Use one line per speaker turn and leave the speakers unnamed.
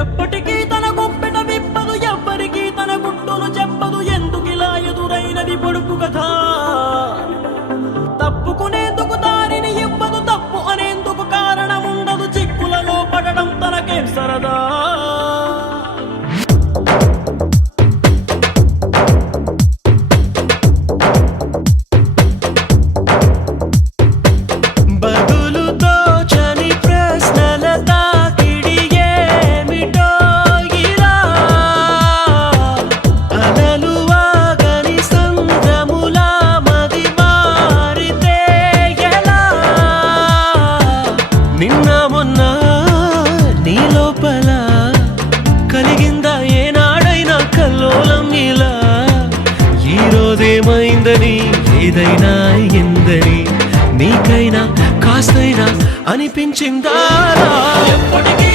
ఎప్పటికీ అర్థమైందని ఏదైనా ఎందని నీకైనా కాస్తైనా అనిపించిందా? ఎప్పటికీ